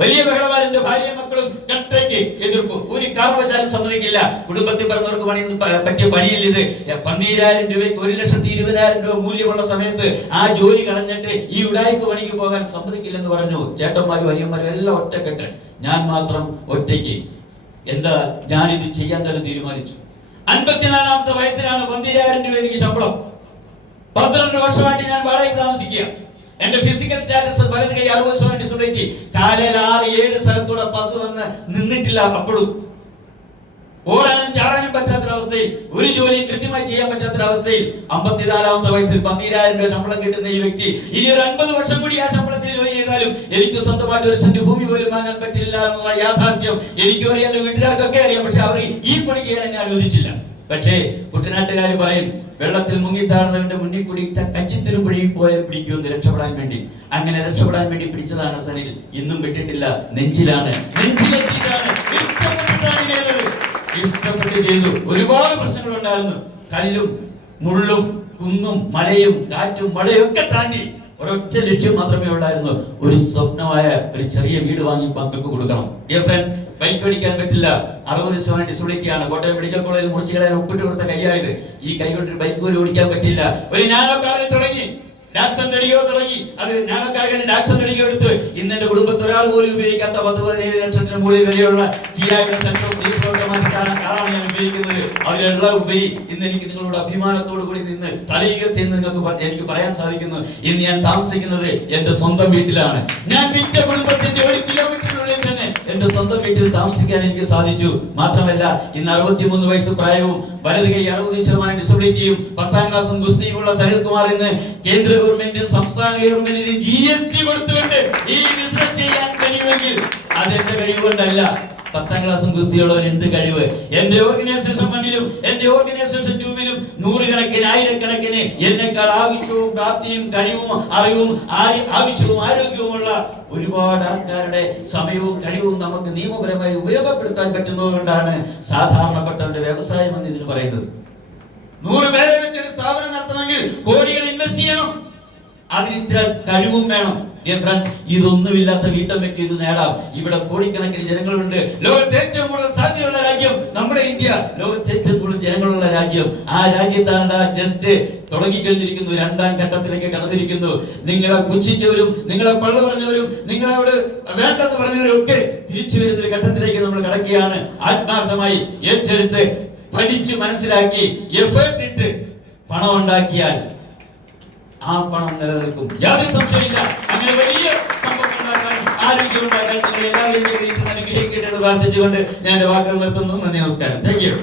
വലിയ ബഹളമാരുടെ ഭാര്യയും മക്കളും കട്ടയ്ക്ക് എതിർപ്പ്. ഒരു കാരണവശാലും സമ്മതിക്കില്ല. കുടുംബത്തിൽ പറഞ്ഞവർക്ക് പറ്റിയ പണിയില്ല ഇത്. 12,000 രൂപയ്ക്ക് 1,20,000 രൂപ മൂല്യമുള്ള സമയത്ത് ആ ജോലി കളഞ്ഞിട്ട് ഈ ഉടായ്പ പണിക്ക് പോകാൻ സമ്മതിക്കില്ലെന്ന് പറഞ്ഞു. ചേട്ടന്മാരും അനിയന്മാരും എല്ലാം ഒറ്റക്കെട്ട്. ഞാൻ മാത്രം ഒറ്റയ്ക്ക്. എന്താ, ഞാനിത് ചെയ്യാൻ തന്നെ തീരുമാനിച്ചു. 54-ാമത്തെ വയസ്സിലാണ് 12,000 രൂപ എനിക്ക് ശമ്പളം. 12 വർഷമായിട്ട് ഞാൻ വാടകയ്ക്ക് താമസിക്കുക. എന്റെ ഫിസിക്കൽ സ്റ്റാറ്റസ് വലത് കൈ 60% ഡിസബിലിറ്റി. കാലയിൽ 6-7 സ്ഥലത്തൂടെ ബസ് വന്ന് നിന്നിട്ടില്ല. അപ്പോഴും ഓടാനും ചാടാനും പറ്റാത്തൊരവസ്ഥയിൽ, ഒരു ജോലിയും കൃത്യമായി ചെയ്യാൻ പറ്റാത്തൊരവസ്ഥയിൽ 54-ാമത്തെ വയസ്സിൽ 12,000 രൂപ ശമ്പളം കിട്ടുന്ന ഈ വ്യക്തി ഇനി ഒരു 50 വർഷം കൂടി ആ ശമ്പളത്തിൽ ജോലി ചെയ്താലും എനിക്ക് സ്വന്തമായിട്ട് 1 സെന്റ് ഭൂമി പോലും വാങ്ങാൻ പറ്റില്ല എന്നുള്ള യാഥാർത്ഥ്യം എനിക്കും അറിയാം, എന്റെ വീട്ടുകാർക്കൊക്കെ അറിയാം. പക്ഷെ അവർ ഈ പണി ചെയ്യാൻ എന്നെ അനുവദിച്ചില്ല. പക്ഷേ കുട്ടനാട്ടുകാർ പറയും, വെള്ളത്തിൽ മുങ്ങിത്താഴുന്നവന്റെ മുന്നിൽ കൂടി കച്ചിത്തിരുമ്പുഴയിൽ പോയാൽ പിടിക്കുമെന്ന് രക്ഷപ്പെടാൻ വേണ്ടി. അങ്ങനെ രക്ഷപ്പെടാൻ വേണ്ടി പിടിച്ചതാണ് സനിൽ. ഇന്നും വിട്ടിട്ടില്ല. നെഞ്ചിലാണ്, നെഞ്ചിലെത്തിയിട്ടാണ്. ഇഷ്ടപ്പെട്ട് ചെയ്തു. ഒരുപാട് പ്രശ്നങ്ങൾ ഉണ്ടായിരുന്നു. കല്ലും മുള്ളും കുന്നും മലയും കാറ്റും മഴയും ഒക്കെ താണ്ടി ഒരൊറ്റ ലക്ഷ്യം മാത്രമേ ഉള്ളായിരുന്നു. ഒരു സ്വപ്നമായ ഒരു ചെറിയ വീട് വാങ്ങി മക്കൾക്ക് കൊടുക്കണം. ഡിയർ ഫ്രണ്ട്സ്, ബൈക്ക് ഓടിക്കാൻ പറ്റില്ല, 60% ഡിസബിലിറ്റിയാണ്. കോട്ടയം മെഡിക്കൽ കോളേജിൽ മുറിച്ചു കളയാൻ ഒപ്പിട്ട് കൊടുത്ത കൈയായത്. ഈ കൈ കൊണ്ടൊരു ബൈക്ക് പോലും ഓടിക്കാൻ പറ്റില്ല. ഒരു നാനോ കാറിൽ തുടങ്ങി, ആക്സിഡന്റ് അടിക്കോ തുടങ്ങി. അത് ഞാനൊക്കെ ആക്സിഡന്റ് അടിക്കോ എടുത്ത് ഇന്ന് എന്റെ കുടുംബത്തിൽ ഒരാൾ പോലും ഉപയോഗിക്കാത്ത 10-17 ലക്ഷത്തിന് മുകളിൽ വിലയുള്ള കിയയുടെ സെൻട്രോസ് കാറാണ് ഞാൻ ഉപയോഗിക്കുന്നത്. അതിലുള്ള ഉപരി ഇന്ന് എനിക്ക് നിങ്ങളോട് അഭിമാനത്തോടു കൂടി നിന്ന് തലയുയർത്തി നിങ്ങൾക്ക് എനിക്ക് പറയാൻ സാധിക്കുന്നു, ഇന്ന് ഞാൻ താമസിക്കുന്നത് എന്റെ സ്വന്തം വീട്ടിലാണ്. ഞാൻ വിറ്റ കുടുംബത്തിന്റെ 1 കിലോമീറ്ററിനുള്ളിൽ തന്നെ എന്റെ സ്വന്തം വീട്ടിൽ താമസിക്കാൻ എനിക്ക് സാധിച്ചു. മാത്രമല്ല, ഇന്ന് 63 വയസ്സ് പ്രായവും വലത് കൈ 60% ഡിസബിലിറ്റിയും 10ാം ക്ലാസ്സും ഗുസ്തിയുമുള്ള സനിൽകുമാർ ഇന്ന് കേന്ദ്ര ഗവൺമെന്റും സംസ്ഥാന ഗവൺമെന്റിനും GST കൊടുത്തുകൊണ്ട് ഈ ബിസിനസ് ചെയ്യാൻ കഴിയുമെങ്കിൽ അതെന്റെ കഴിവുകൊണ്ടല്ല. 10ാം ക്ലാസ്സും ഗുസ്തിയുള്ളവൻ എന്ത് കഴിവ്! എന്റെ ഓർഗനൈസേഷൻ 1-ലും എന്റെ ഓർഗനൈസേഷൻ 2-ലും 100 ആയിരക്കണക്കിന് എന്നെക്കാൾ ആവശ്യവും പ്രാപ്തിയും കഴിവും അറിവും ആവശ്യവും ആരോഗ്യവുമുള്ള ഒരുപാട് ആൾക്കാരുടെ സമയവും കഴിവും നമുക്ക് നിയമപരമായി ഉപയോഗപ്പെടുത്താൻ പറ്റുന്നതുകൊണ്ടാണ് സാധാരണപ്പെട്ടവന്റെ വ്യവസായം എന്ന് ഇതിന് പറയുന്നത്. 100 പേരെ വെച്ച് ഒരു സ്ഥാപനം നടത്തണമെങ്കിൽ കോടികൾ ഇൻവെസ്റ്റ് ചെയ്യണം. അതിന് ഇത്ര കഴിവും വേണം. ഡിയർ ഫ്രണ്ട്സ്, ഇതൊന്നുമില്ലാത്ത വീട്ടമ്മയ്ക്ക് ഇത് നേടാം. ഇവിടെ കോടിക്കണക്കിന് ജനങ്ങളുണ്ട്. ലോകത്തെ ഏറ്റവും കൂടുതൽ സാധ്യതയുള്ള രാജ്യം നമ്മുടെ ഇന്ത്യ. ലോകത്തെ ഏറ്റവും കൂടുതൽ ജനങ്ങളുള്ള രാജ്യം. ആ രാജ്യത്താണ് ജസ്റ്റ് തുടങ്ങിക്കഴിഞ്ഞിരിക്കുന്നു. 2ാം ഘട്ടത്തിലേക്ക് കടന്നിരിക്കുന്നു. നിങ്ങളെ പുച്ഛിച്ചവരും നിങ്ങളെ പള്ളു പറഞ്ഞവരും നിങ്ങളോട് വേണ്ടെന്ന് പറഞ്ഞവരും ഒക്കെ തിരിച്ചു വരുന്ന ഘട്ടത്തിലേക്ക് നമ്മൾ കടക്കുകയാണ്. ആത്മാർത്ഥമായി ഏറ്റെടുത്ത് പഠിച്ചു മനസ്സിലാക്കി എഫേർട്ട് ഇട്ട് പണം ഉണ്ടാക്കിയാൽ ആ പണം നിലനിൽക്കും. യാതൊരു സംശയമില്ല. അങ്ങനെ വലിയ സംഭവം ഉണ്ടാക്കാൻ, ആരോഗ്യം ഉണ്ടാക്കാൻ നിങ്ങൾ എല്ലാവരെയും അനുഗ്രഹിക്കട്ടെ എന്ന് പ്രാർത്ഥിച്ചുകൊണ്ട് ഞാൻ എന്റെ വാക്കുകൾ നിർത്തുന്നു. നന്ദി, നമസ്കാരം. Thank you.